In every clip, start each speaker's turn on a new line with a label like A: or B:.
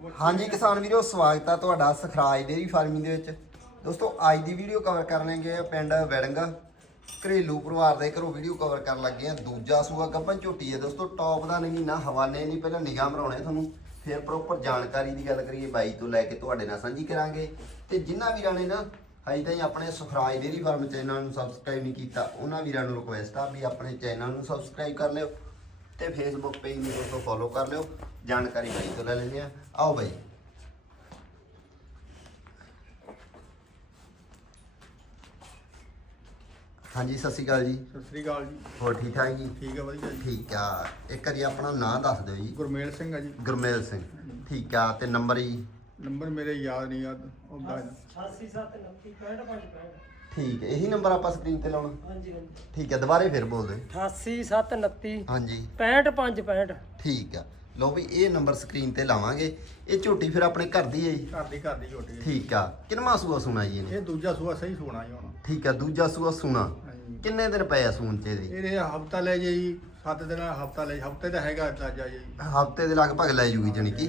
A: ਹਾਂਜੀ ਕਿਸਾਨ ਵੀਰੋ, ਸਵਾਗਤ ਆ ਤੁਹਾਡਾ ਸਖਰਾਜ ਡੇਰੀ ਫਾਰਮਿੰਗ ਦੇ ਵਿੱਚ। ਦੋਸਤੋ, ਅੱਜ ਦੀ ਵੀਡੀਓ ਕਵਰ ਕਰਨਗੇ ਪਿੰਡ ਵੈੜੰਗਾ। ਘਰੇਲੂ ਪਰਿਵਾਰ ਦੇ ਘਰੋਂ ਵੀਡੀਓ ਕਵਰ ਕਰਨ ਲੱਗੇ ਆ। ਦੂਜਾ ਸੂਆ ਗੱਪਨ ਝੋਟੀ ਹੈ ਦੋਸਤੋ ਟੌਪ ਦਾ ਨਹੀਂ, ਨਾ ਹਵਾਲੇ ਨਹੀਂ, ਪਹਿਲਾਂ ਨਿਗਾਹ ਮਰਾਉਣੇ ਤੁਹਾਨੂੰ। ਫਿਰ ਪ੍ਰੋਪਰ ਜਾਣਕਾਰੀ ਦੀ ਗੱਲ ਕਰੀਏ, ਬਾਈ ਤੋਂ ਲੈ ਕੇ ਤੁਹਾਡੇ ਨਾਲ ਸਾਂਝੀ ਕਰਾਂਗੇ। ਤੇ ਜਿਨ੍ਹਾਂ ਵੀਰਾਂ ਨੇ ਨਾ, ਹਜੇ ਤਾਈਂ ਆਪਣੇ ਸੁਖਰਾਜ ਡੇਰੀ ਫਾਰਮ ਚੈਨਲ ਨੂੰ ਸਬਸਕ੍ਰਾਈਬ ਨਹੀਂ ਕੀਤਾ, ਉਹਨਾਂ ਵੀਰਾਂ ਨੂੰ ਰਿਕੁਐਸਟ ਆ ਵੀ ਆਪਣੇ ਚੈਨਲ ਨੂੰ ਸਬਸਕ੍ਰਾਈਬ ਕਰ ਲਿਓ। ਤੇ ਫੇਸਬੁੱਕ ਪੇਜ ਨੂੰ ਦੋਸਤੋ ਫੋਲੋ ਕਰ ਲਿਓ ਜਾਣਕਾਰੀ ਬਾਈ ਤੋਂ ਲੈ ਲੈਂਦੇ ਆ। ਆਓ ਬਾਈ। ਹਾਂਜੀ ਸਤਿ ਸ਼੍ਰੀ ਅਕਾਲ ਜੀ।
B: ਸਤਿ ਸ੍ਰੀ ਅਕਾਲ ਜੀ।
A: ਹੋਰ ਠੀਕ ਠਾਕ ਜੀ?
B: ਠੀਕ ਆ ਵਧੀਆ ਜੀ।
A: ਠੀਕ ਆ। ਇੱਕ ਵਾਰੀ ਆਪਣਾ ਨਾਂ ਦੱਸ ਦਿਓ ਜੀ।
B: ਗੁਰਮੇਲ ਸਿੰਘ ਆ ਜੀ।
A: ਗੁਰਮੇਲ ਸਿੰਘ। ਠੀਕ ਆ ਤੇ ਨੰਬਰ ਜੀ?
B: ਨੰਬਰ ਮੇਰੇ ਯਾਦ ਨਹੀਂ ਯਾਦ। ਉਹਦਾ
C: 88729
A: ਠੀਕ ਹੈ ਇਹੀ ਨੰਬਰ ਆਪਾਂ ਸਕਰੀਨ ਤੇ ਲਾਉਣਾ।
C: ਹਾਂਜੀ ਹਾਂਜੀ।
A: ਠੀਕ ਹੈ ਦੁਬਾਰੇ ਫਿਰ ਬੋਲ ਦਿਓ
C: 88729
A: ਹਾਂਜੀ।
C: 6565
A: ਠੀਕ ਆ। ਲਓ ਵੀ ਇਹ ਨੰਬਰ ਸਕਰੀਨ ਤੇ ਲਾਵਾਂਗੇ। ਇਹ ਝੋਟੀ ਫਿਰ ਆਪਣੇ ਘਰ ਦੀ ਹੈ ਜੀ?
B: ਘਰ ਦੀ ਘਰ ਦੀ ਛੋਟੀ ਹੈ।
A: ਠੀਕ ਆ। ਕਿੰਨਵਾਂ ਸੂਆ ਸੁਣਾ ਜੀ ਇਹਨੇ?
B: ਇਹ ਦੂਜਾ ਸੂਆ ਸਹੀ ਸੋਣਾ ਜੀ ਹੁਣ।
A: ਠੀਕ ਆ ਦੂਜਾ ਸੂਆ ਸੁਣਾ।
B: ਹਾਂਜੀ।
A: ਕਿੰਨੇ ਦਿਨ ਪਏ ਆ ਸੂਣ ਚ ਇਹਦੇ?
B: ਇਹਦੇ ਹਫਤਾ ਲੈ ਜਾਈ 7 ਦਿਨ ਹਫਤਾ ਲੈ ਹਫ਼ਤੇ ਦਾ ਹੈਗਾ ਤਾਜਾ ਜੀ।
A: ਹਫ਼ਤੇ ਦੇ ਲਗਭਗ ਲੈ ਜੂਗੀ ਜਣੀ ਕਿ।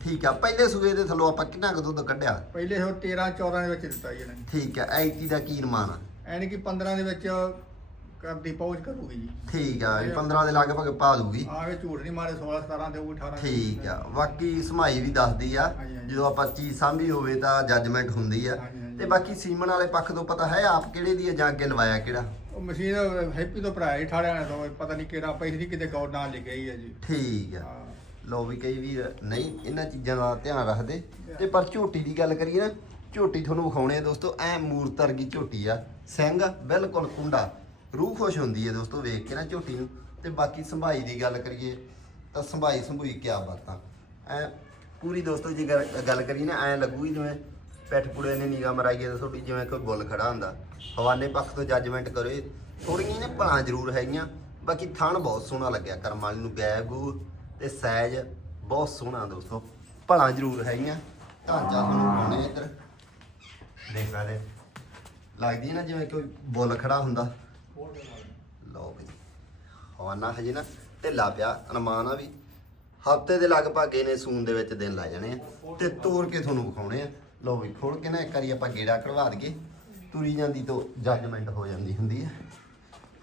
A: ਠੀਕ ਆ ਪਹਿਲੇ ਸੂਏ ਦੇ ਥੱਲੋਂ ਆਪਾਂ ਕਿੰਨਾ ਕੁ ਦੁੱਧ ਕੱਢਿਆ?
B: ਪਹਿਲੇ ਉਹ 13 14 ਦੇ ਵਿੱਚ ਦਿੱਤਾ ਜੀ ਇਹਨੇ
A: ਠੀਕ ਆ ਐਟੀ ਦਾ ਕੀ ਆ?
B: ਐਨ ਕਿ 15 ਦੇ ਵਿੱਚ ਕਰਦੀ ਪਹੁੰਚ ਕਰੂਗੀ ਜੀ।
A: ਠੀਕ ਆ ਇਹ 15 ਦੇ ਲਗਭਗ ਪਾ ਦੂਗੀ।
B: ਆਵੇ ਝੂਠ ਨਹੀਂ ਮਾਰੇ 16 17 ਦੇ ਉਹ 18
A: ਠੀਕ ਆ ਬਾਕੀ ਸਮਾਈ ਵੀ ਦੱਸਦੀ ਆ। ਜਦੋਂ ਆਪਾਂ ਚੀਜ਼ ਸਾਂਭੀ ਹੋਵੇ ਤਾਂ ਜੱਜਮੈਂਟ ਹੁੰਦੀ ਆ। ਤੇ ਬਾਕੀ ਸੀਮਨ ਵਾਲੇ ਪੱਖ ਤੋਂ ਪਤਾ ਹੈ ਆਪ ਕਿਹੜੇ ਦੀ ਆ ਜਾਂ ਅੱਗੇ ਲਵਾਇਆ ਕਿਹੜਾ?
B: ਉਹ ਮਸ਼ੀਨ ਹੈਪੀ ਤੋਂ ਭਰਾਇਆ ਠਾੜਿਆ ਤੋਂ ਪਤਾ ਨਹੀਂ ਕਿਹੜਾ ਪੈਸੇ ਕਿਤੇ ਗੌਰ ਨਾਲ ਲਿਖਿਆ ਹੀ ਹੈ ਜੀ।
A: ਠੀਕ ਆ।
B: ਹਾਂ।
A: ਲੋ ਵੀ ਕਈ ਵੀ ਨਹੀਂ, ਇਹਨਾਂ ਚੀਜ਼ਾਂ ਦਾ ਧਿਆਨ ਰੱਖਦੇ। ਤੇ ਪਰ ਝੋਟੀ ਦੀ ਗੱਲ ਕਰੀਏ ਨਾ, ਝੋਟੀ ਤੁਹਾਨੂੰ ਵਿਖਾਉਣੇ ਆ ਦੋਸਤੋ, ਐ ਮੂਰਤ ਵਰਗੀ ਝੋਟੀ ਆ, ਸਿੰਘ ਬਿਲਕੁਲ ਕੁੰਡਾ। ਰੂਹ ਖੁਸ਼ ਹੁੰਦੀ ਹੈ ਦੋਸਤੋ, ਵੇਖ ਕੇ ਨਾ ਝੋਟੀ ਨੂੰ। ਤੇ ਬਾਕੀ ਸੰਭਾਈ ਦੀ ਗੱਲ ਕਰੀਏ, ਤਾਂ ਸੰਭਾਈ ਸੰਭੂਈ ਕਿਆ ਬਾਤਾਂ। ਐ ਪੂਰੀ ਦੋਸਤੋ, ਜੇ ਗੱਲ ਕਰੀਏ ਨਾ, ਐ ਲੱਗੂਗੀ ਜਿਵੇਂ ਪੈਠ ਪੁੜੇ ਨੇ ਨਿਗਾਹ ਮਰਾਈ ਹੈ ਤੁਹਾਡੀ ਜਿਵੇਂ ਕੋਈ ਬੁੱਲ ਖੜਾ ਹੁੰਦਾ। ਹਵਾਨੇ ਪੱਖ ਤੋਂ ਜੱਜਮੈਂਟ ਕਰੋ। ਇਹ ਥੋੜੀਆਂ ਨੇ ਭਲਾਂ ਜ਼ਰੂਰ ਹੈਗੀਆਂ। ਬਾਕੀ ਥਣ ਬਹੁਤ ਸੋਹਣਾ ਲੱਗਿਆ ਕਰਮ ਵਾਲੀ ਨੂੰ ਗੈਬ ਗੂ ਤੇ ਸਾਈਜ਼ ਬਹੁਤ ਸੋਹਣਾ ਦੋਸਤੋ। ਭਲਾਂ ਜ਼ਰੂਰ ਹੈਗੀਆਂ। ਢਾਂਚਾ ਤੁਹਾਨੂੰ ਪਾਉਣੇ ਇੱਧਰ। ਦੇਖ ਸਕਦੇ ਲੱਗਦੀ ਹੈ ਨਾ ਜਿਵੇਂ ਕੋਈ ਬੁੱਲ ਖੜਾ ਹੁੰਦਾ। ਲਓ ਵੀ। ਹਵਾਨਾ ਹਜੇ ਨਾ ਢਿੱਲਾ ਪਿਆ। ਅਨੁਮਾਨ ਆ ਵੀ। ਹਫ਼ਤੇ ਦੇ ਲਗਭਗ ਇਹਨੇ ਸੂਨ ਦੇ ਵਿੱਚ ਦਿਨ ਲੱਗ ਜਾਣੇ ਆ। ਤੇ ਤੋੜ ਕੇ ਤੁਹਾਨੂੰ ਵਿਖਾਉਣੇ ਆ। ਲਓ ਵੀ ਖੋਲ ਕੇ ਨਾ ਇੱਕ ਵਾਰੀ ਆਪਾਂ ਗੇੜਾ ਕਢਵਾ ਦਈਏ। ਤੁਰੀ ਜਾਂਦੀ ਤੋਂ ਜੱਜਮੈਂਟ ਹੋ ਜਾਂਦੀ ਹੁੰਦੀ ਹੈ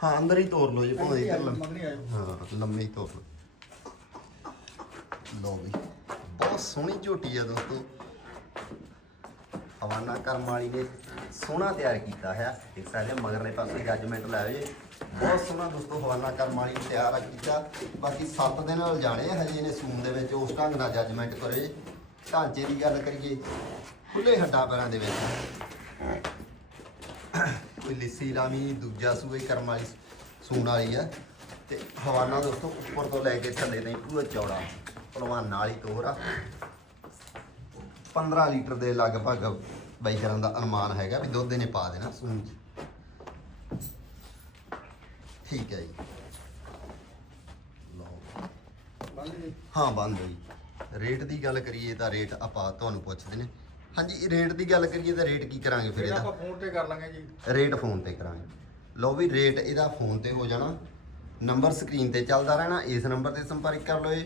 A: ਹਾਂ ਅੰਦਰ ਹੀ ਤੋੜ ਲਓ ਜੀ ਭਾਵੇਂ ਇੱਧਰ ਲੰਮੀ ਹਾਂ ਲੰਮੀ ਤੋੜ ਲਓ। ਲੋ ਵੀ ਬਹੁਤ ਸੋਹਣੀ ਝੋਟੀ ਆ ਦੋਸਤੋ। ਹਵਾਨਾ ਕਰਮ ਵਾਲੀ ਨੇ ਸੋਹਣਾ ਤਿਆਰ ਕੀਤਾ ਹੈ। ਦੇਖ ਸਕਦੇ ਹੋ, ਮਗਰਲੇ ਪਾਸੇ ਜੱਜਮੈਂਟ ਲਾਇਆ ਜੇ। ਬਹੁਤ ਸੋਹਣਾ ਦੋਸਤੋ, ਹਵਾਨਾ ਕਰਮ ਵਾਲੀ ਨੇ ਤਿਆਰ ਆ ਕੀਤਾ। ਬਾਕੀ 7 ਦਿਨ ਨਾਲ ਜਾਣੇ ਹਜੇ ਇਹਨੇ ਸੂਨ ਦੇ ਵਿੱਚ ਉਸ ਢੰਗ ਨਾਲ ਜੱਜਮੈਂਟ ਕਰੇ। ਢਾਂਚੇ ਦੀ ਗੱਲ ਕਰੀਏ ਖੁੱਲੇ ਹੱਡਾਂ ਪੈਰਾਂ ਦੇ ਵਿੱਚ। ਕੋਈ ਲਿੱਸੀ ਲਾਵੀ, ਦੂਜਾ ਸੂਏ ਕਰਮ ਵਾਲੀ ਸੂਣ ਵਾਲੀ ਆ। ਤੇ ਹਵਾਨਾ ਦੋਸਤੋ, ਉੱਪਰ ਤੋਂ ਲੈ ਕੇ ਥੱਲੇ ਤਾਈਂ ਪੂਰਾ ਚੌੜਾ। ਭਲਵਾਨ ਵਾਲੀ ਤੋਰ ਆ। 15 ਲੀਟਰ ਦੇ ਲਗਭਗ ਬਾਈ ਕਰਨ ਦਾ ਅਨੁਮਾਨ ਹੈਗਾ ਵੀ ਦੁੱਧ ਇਹਨੇ ਪਾ ਦੇਣਾ ਸੂਣ ਚ। ਠੀਕ ਹੈ ਜੀ। ਲਓ। ਹਾਂ ਬੰਦ ਜੀ ਰੇਟ ਦੀ ਗੱਲ ਕਰੀਏ ਤਾਂ ਰੇਟ ਆਪਾਂ ਤੁਹਾਨੂੰ ਪੁੱਛਦੇ ਨੇ। ਹਾਂਜੀ ਰੇਟ ਦੀ ਗੱਲ ਕਰੀਏ ਤਾਂ ਰੇਟ ਕੀ ਕਰਾਂਗੇ
B: ਫਿਰ
A: ਇਹਦਾ?
B: ਆਪਾਂ ਫੋਨ ਤੇ ਕਰ ਲਾਂਗੇ ਜੀ।
A: ਰੇਟ ਫੋਨ ਤੇ ਕਰਾਂਗੇ। ਲਓ ਵੀ ਰੇਟ ਇਹਦਾ ਫੋਨ ਤੇ ਹੋ ਜਾਣਾ। ਨੰਬਰ ਸਕਰੀਨ ਤੇ ਚੱਲਦਾ ਰਹਿਣਾ। ਇਸ ਨੰਬਰ ਤੇ ਸੰਪਰਕ ਕਰ ਲਓ ਇਹ।